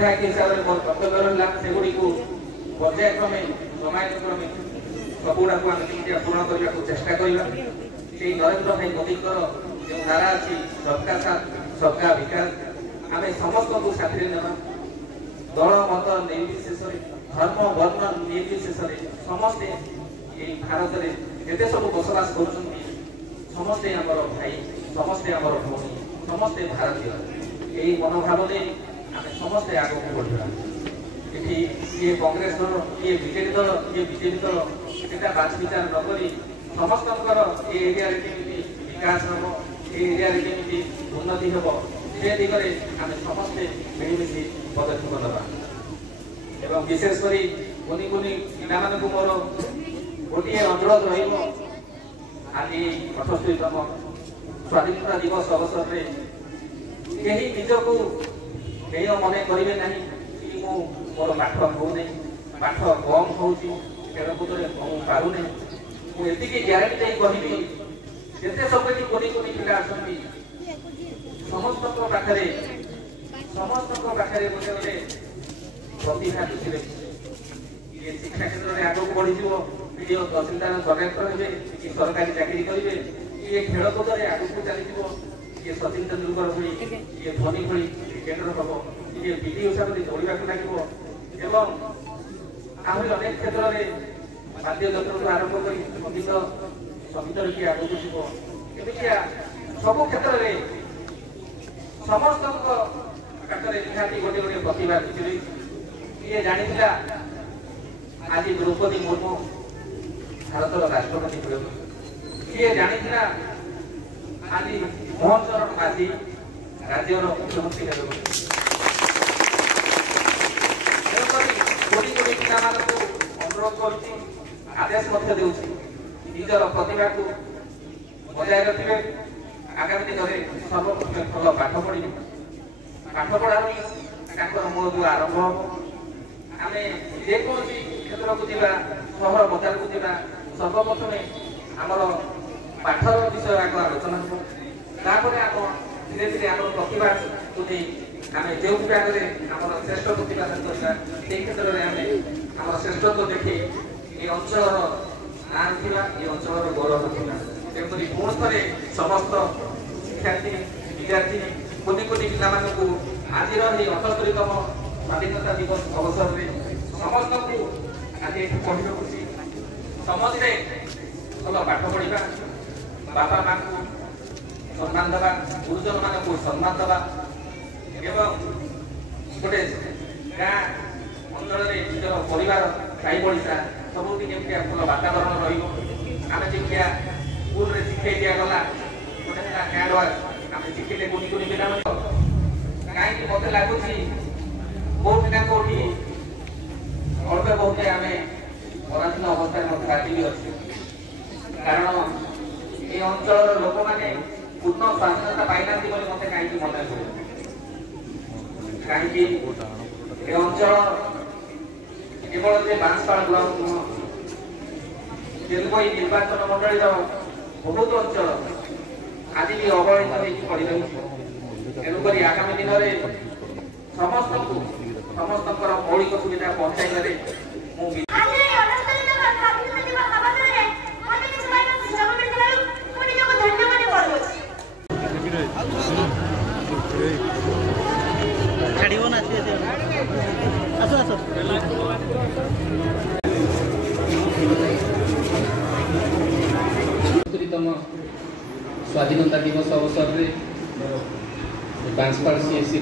विधायक हिसाब से मोर कर्तव्य रहा सेगुड़ी को पर्यायक्रमे समयानुक्रमे सबुड़ा को आम पूर्ण करने को चेष्टा करवा नरेंद्र भाई मोदी जो नारा अच्छी सबका साथ सबका विकास आम समस्त को साथी नेवा दल मत निर्विशेष धर्म वर्ण निर्विशेष समस्ते भारत में जिते सब बसवास कर समस्ते आमर भाई समस्ते आमर भौणी समस्ते भारतीय यही मनोभाव ने आम समस्ते आगे बढ़ा ये किए कांग्रेस दल किए बीजेपी दल किए बीजेपी दल से बाछ विचार नक समस्त एरिया विकास हम एरिया उन्नति हम से दिगरे आम समस्ते मिलमिशि पदक्षेप नवा एवं विशेषकर कुनि कुनि पिला मोर गोटे अनुरोध रही आज 78तम स्वाधीनता दिवस अवसर में कहीं निजक हेय मन करेंगे ना कि मोर पाठ होने पाठ कम हो खेलकूद पारूनी मुझे ग्यारंटी नहीं कहबी जिते सब कोनि कोनि पिला आसती समस्त पाखे गोटे गोटे प्रतिभा लुचि रही शिक्षा क्षेत्र में आगे बढ़ी पीडीओ तहसीलदार कलेक्टर हे कि सरकारी चाकरी करेंगे ये खेलकूद में आगे चली ये सचिन तेंदुलकर भली ये धोनी भली क्रिकेटर हम ये पीटी उषा भली दौड़ा लगे एवं आहरी अनेक क्षेत्र में बाद्य यंत्र आरंभ कर संगीत संगीत किए आगे जीव सब क्षेत्र में समस्त पाखे निहाती गोटे गोटे प्रतिभा लुचि किए जानी आज द्रौपदी मुर्मू भारत राष्ट्रपति किए जानी आज मोहन चरण माझी राज्यर मुख्यमंत्री कोटी कोटी पिला अनुरोध कर आदेश निजर प्रतिभा को बजाय रखिए आगामी दिन में सर्वप्रथम भल पाठ पढ़ी पाठ पढ़ा मूल आरंभ हम आम जेको क्षेत्र को जा सहर बजार को जा सर्वप्रथम आमर पाठर विषय आग आलोचना हो धीरे धीरे आम प्रतिभा को आम जो विभाग में आम श्रेष्ठ प्रतिभा करवा से क्षेत्र में आम श्रेष्ठत्व देखी ये अंचल ना रखा ये अंचल गौरव रखा तेमनि पुणी थे समस्त शिक्षार्थी विद्यार्थी कोटि कोटि पिला आज 78तम स्वाधीनता दिवस अवसर में समस्त को आज ये कहना खुशी समस्ते भल पाठ पढ़ा बापा माँ को सम्मान देवा गुरुजन मान को सम्मान देवा एवं गोटे गाँ अंचल निजर परिवार साई पड़िशा सबुठी जमी भल वातावरण रहा स्कूल में शिखे दिगला गोटे गाँड आम शिखे कोनि कोनि पिला कहीं मत लगुच कौटी ना कौटी अल्प बहुत आम पराधीन अवस्था भी अच्छे कारण ये अंचल लोक मैंने पूर्ण स्वाधीनता पाईना मत कहीं मन कहीं अंचल केवल जे बांसपाड़ ब्लॉक नुह तेलुगई निर्वाचन मंडल बहुत अंचल आज भी अवहेलित पड़ रही तेणुक आगामी दिन में समस्त मौलिक सुविधा पहुंचाई स्वाधीनता दिवस अवसर में बांसपाड़ सीएससी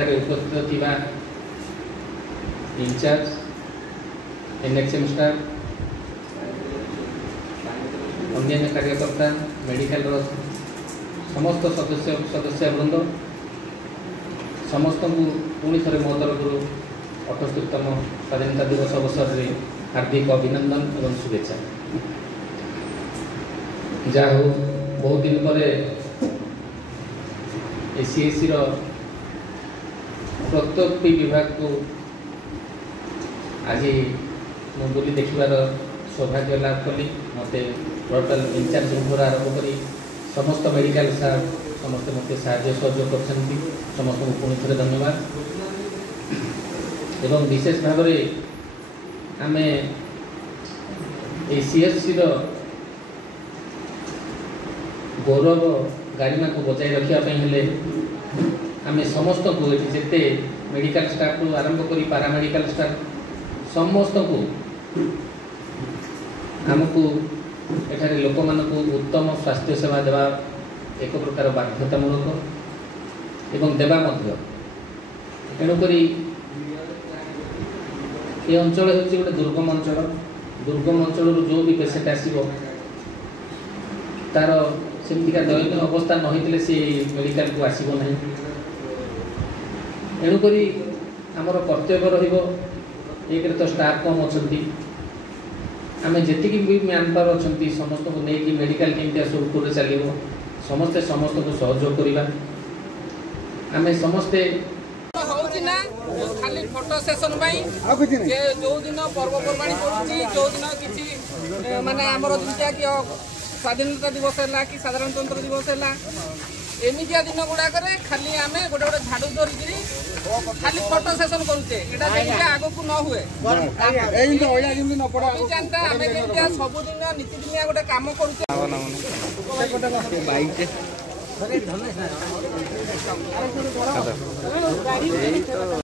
उपस्थित थिबा इंचार्ज एनएक्सएम स्टाफ अन्य कार्यकर्ता मेडिकल समस्त सदस्य वृंद समस्त को पुणी थे मो तरफ 78तम स्वाधीनता दिवस अवसर में हार्दिक अभिनंदन एवं शुभेच्छा। जहा हो बहुत दिन पर सीएससी प्रत्येक विभाग को आज मुझे देखिबार सौभाग्य लाभ कली मत टोटाल इंचार्ज रूप आरंभ कर समस्त मेडिकल स्टाफ समस्ते मत सहयोग कर समस्त को पुणी थे धन्यवाद। एवं विशेष भाव में आम CSC गौरव गारिमा को बचाई रखापी हेले आम समस्त को जिते मेडिकल स्टाफ को आरंभ कर पारामेडिकल स्टाफ समस्त को आमको एठारे लोक मान उत्तम स्वास्थ्य सेवा देवा एक प्रकार बाध्यतामूलक एवं देवा तेणुक ये अंचल हूँ गोटे दुर्गम अंचल जो भी पेसेंट आसो तार सेमतिका दयनीय अवस्था नई सी मेडिकल को आसब ना। तेणुक आमर कर्तव्य एक तो स्टाफ कम अच्छा आम जी भी मैन पावर अच्छा समस्त को लेकिन मेडिकल केमती सुरखुर चलो समस्ते समस्त को सहयोग करवा आम समस्ते खाली फोटो सेशन जो दिन पर्वपर्वाणी पड़ुची जो दिन किसी माने आमर जिनका कि स्वाधीनता दिवस है कि साधारणतंत्र दिवस है एमितिया दिन गुड़ाक खाली आम गोटे गोटे झाड़ू धरिकी खाली फोटो सेशन करुचे आग को न हुए जानता आम सबुदिन नीतिदिनिया गोटे कम करुचे।